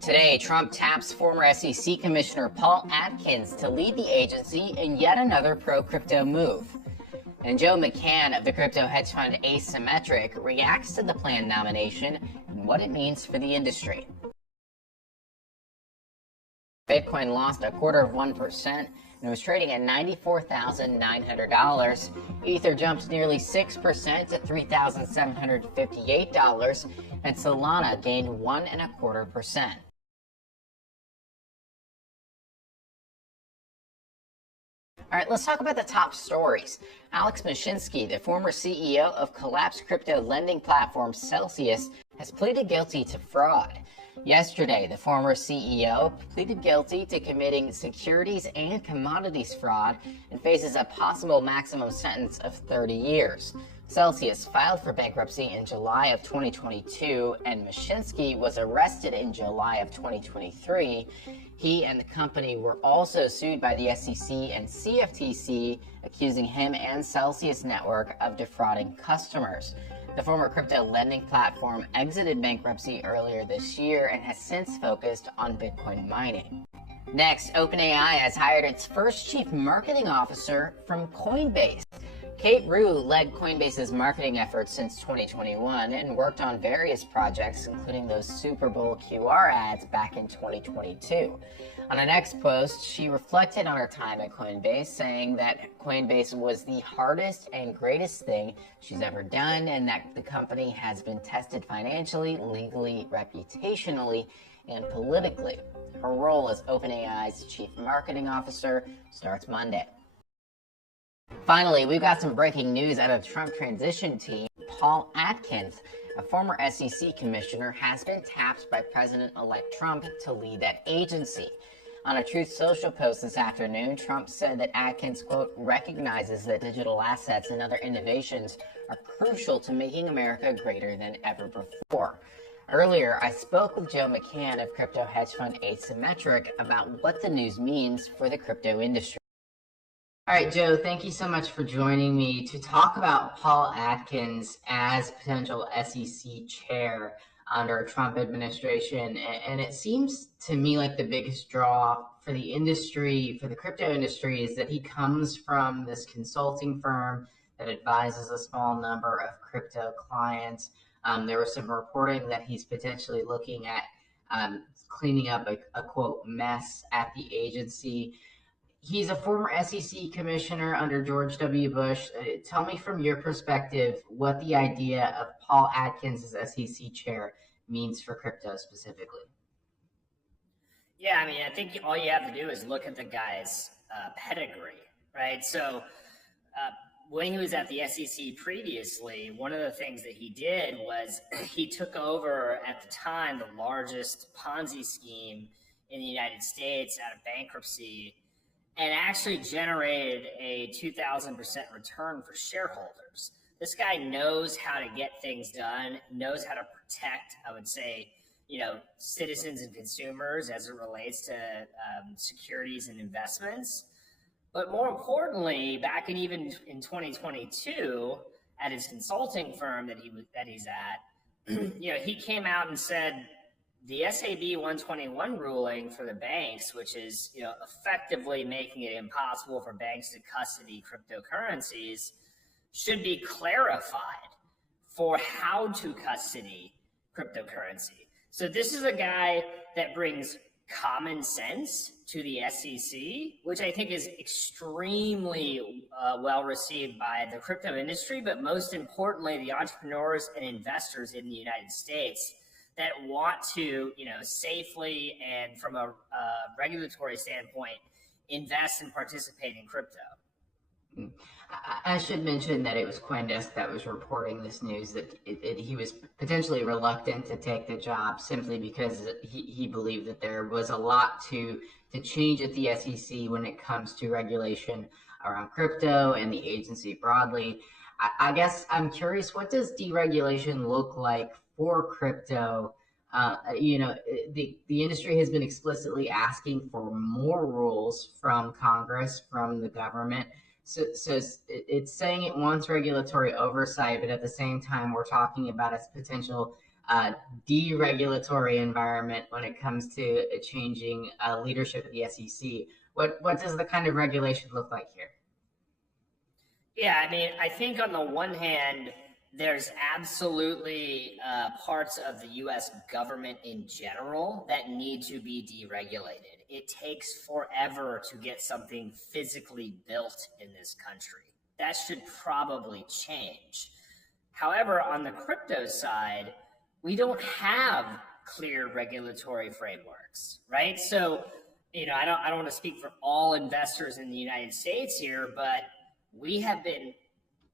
Today, Trump taps former SEC Commissioner Paul Atkins to lead the agency in yet another pro-crypto move. And Joe McCann of the crypto hedge fund Asymmetric reacts to the planned nomination and what it means for the industry. Bitcoin lost 1/4% and was trading at $94,900. Ether jumped nearly 6% to $3,758, and Solana gained 1.25%. All right, let's talk about the top stories. Alex Mashinsky, the former CEO of collapsed crypto lending platform Celsius, has pleaded guilty to fraud. Yesterday, the former CEO pleaded guilty to committing securities and commodities fraud and faces a possible maximum sentence of 30 years. Celsius filed for bankruptcy in July of 2022, and Mashinsky was arrested in July of 2023. He and the company were also sued by the SEC and CFTC, accusing him and Celsius Network of defrauding customers. The former crypto lending platform exited bankruptcy earlier this year and has since focused on Bitcoin mining. Next, OpenAI has hired its first chief marketing officer from Coinbase. Kate Rue led Coinbase's marketing efforts since 2021 and worked on various projects, including those Super Bowl QR ads back in 2022. On her next post, she reflected on her time at Coinbase, saying that Coinbase was the hardest and greatest thing she's ever done, and that the company has been tested financially, legally, reputationally, and politically. Her role as OpenAI's chief marketing officer starts Monday. Finally, we've got some breaking news out of the Trump transition team. Paul Atkins, a former SEC commissioner, has been tapped by President-elect Trump to lead that agency. On a Truth Social post this afternoon, Trump said that Atkins, quote, recognizes that digital assets and other innovations are crucial to making America greater than ever before. Earlier, I spoke with Joe McCann of crypto hedge fund Asymmetric about what the news means for the crypto industry. All right, Joe, thank you so much for joining me to talk about Paul Atkins as potential SEC chair under a Trump administration. And it seems to me like the biggest draw for the industry, for the crypto industry, is that he comes from this consulting firm that advises a small number of crypto clients. There was some reporting that he's potentially looking at cleaning up a quote, mess at the agency. He's a former SEC commissioner under George W. Bush. Tell me from your perspective what the idea of Paul Atkins as SEC chair means for crypto specifically. Yeah, I mean, I think all you have to do is look at the guy's pedigree, right? So when he was at the SEC previously, one of the things that he did was he took over, at the time, the largest Ponzi scheme in the United States out of bankruptcy, and actually generated a 2,000% return for shareholders. This guy knows how to get things done, knows how to protect, I would say, citizens and consumers as it relates to securities and investments. But more importantly, back in 2022, at his consulting firm that he's at, he came out and said, the SAB 121 ruling for the banks, which is effectively making it impossible for banks to custody cryptocurrencies, should be clarified for how to custody cryptocurrency. So this is a guy that brings common sense to the SEC, which I think is extremely well received by the crypto industry, but most importantly, the entrepreneurs and investors in the United States that want to, safely and from a regulatory standpoint, invest and participate in crypto. I should mention that it was CoinDesk that was reporting this news, that he was potentially reluctant to take the job simply because he believed that there was a lot to change at the SEC when it comes to regulation around crypto and the agency broadly. I guess I'm curious, what does deregulation look like for crypto? The industry has been explicitly asking for more rules from Congress, from the government. So it's saying it wants regulatory oversight, but at the same time, we're talking about its potential deregulatory environment when it comes to changing leadership at the SEC. What does the kind of regulation look like here? Yeah, I mean, I think on the one hand, there's absolutely parts of the U.S. government in general that need to be deregulated. It takes forever to get something physically built in this country. That should probably change. However, on the crypto side, we don't have clear regulatory frameworks, right? So, I don't want to speak for all investors in the United States here, but we have been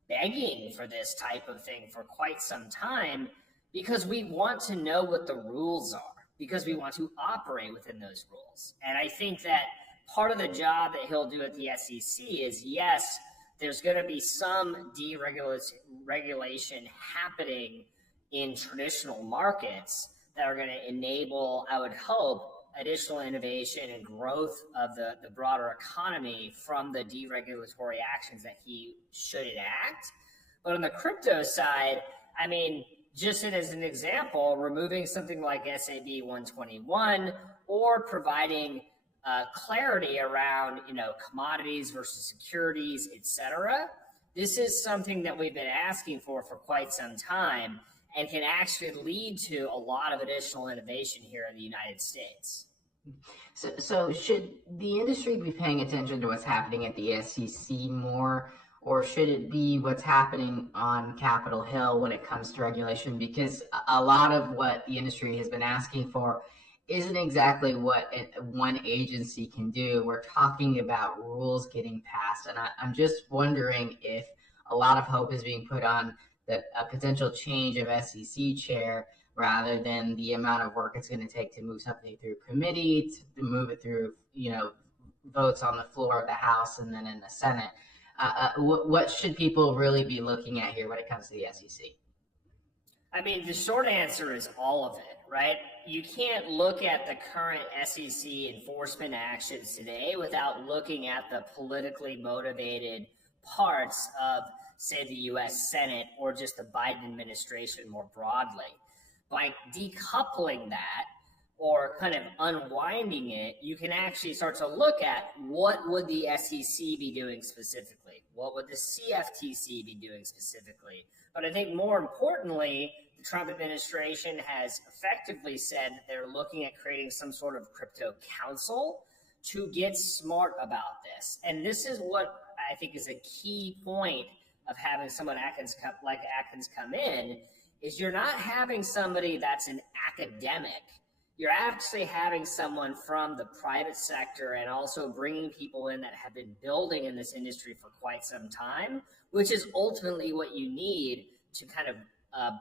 begging for this type of thing for quite some time because we want to know what the rules are, because we want to operate within those rules. And I think that part of the job that he'll do at the SEC is, yes, there's going to be some deregulation happening in traditional markets that are going to enable, I would hope, additional innovation and growth of the broader economy from the deregulatory actions that he should enact. But on the crypto side, I mean, just as an example, removing something like SAB 121 or providing clarity around, commodities versus securities, et cetera. This is something that we've been asking for quite some time and can actually lead to a lot of additional innovation here in the United States. So should the industry be paying attention to what's happening at the SEC more, or should it be what's happening on Capitol Hill when it comes to regulation? Because a lot of what the industry has been asking for isn't exactly what one agency can do. We're talking about rules getting passed, and I'm just wondering if a lot of hope is being put on a potential change of SEC chair rather than the amount of work it's going to take to move something through committee, to move it through, votes on the floor of the House and then in the Senate. What should people really be looking at here when it comes to the SEC? I mean, the short answer is all of it, right? You can't look at the current SEC enforcement actions today without looking at the politically motivated parts of, say, the U.S. Senate or just the Biden administration more broadly. By decoupling that or kind of unwinding it, you can actually start to look at what would the SEC be doing specifically? What would the CFTC be doing specifically? But I think more importantly, the Trump administration has effectively said that they're looking at creating some sort of crypto council to get smart about this. And this is what I think is a key point of having someone like Atkins come in, is you're not having somebody that's an academic. You're actually having someone from the private sector and also bringing people in that have been building in this industry for quite some time, which is ultimately what you need to kind of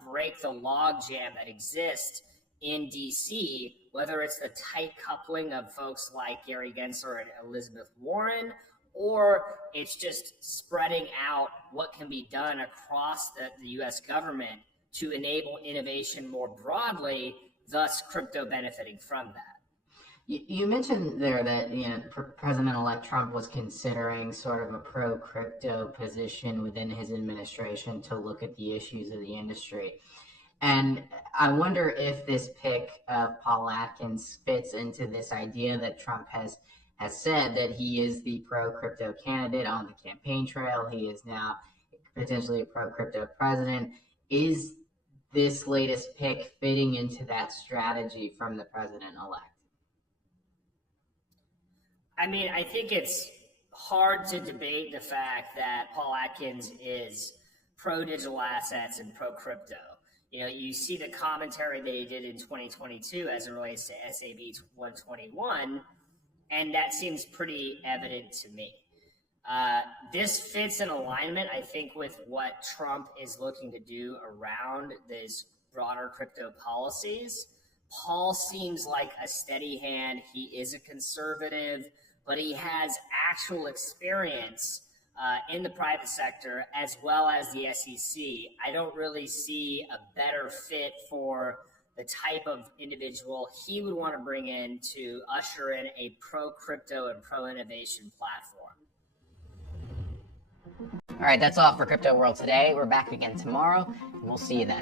break the logjam that exists in DC, whether it's the tight coupling of folks like Gary Gensler and Elizabeth Warren, or it's just spreading out what can be done across the U.S. government to enable innovation more broadly, thus crypto benefiting from that. You mentioned there that President-elect Trump was considering sort of a pro-crypto position within his administration to look at the issues of the industry. And I wonder if this pick of Paul Atkins fits into this idea that Trump has said that he is the pro-crypto candidate on the campaign trail. He is now potentially a pro-crypto president. Is this latest pick fitting into that strategy from the president-elect? I mean, I think it's hard to debate the fact that Paul Atkins is pro-digital assets and pro-crypto. You see the commentary that he did in 2022 as it relates to SAB 121, and that seems pretty evident to me. This fits in alignment, I think, with what Trump is looking to do around these broader crypto policies. Paul seems like a steady hand. He is a conservative, but he has actual experience in the private sector as well as the SEC. I don't really see a better fit for the type of individual he would want to bring in to usher in a pro-crypto and pro-innovation platform. All right, that's all for Crypto World today. We're back again tomorrow, and we'll see you then.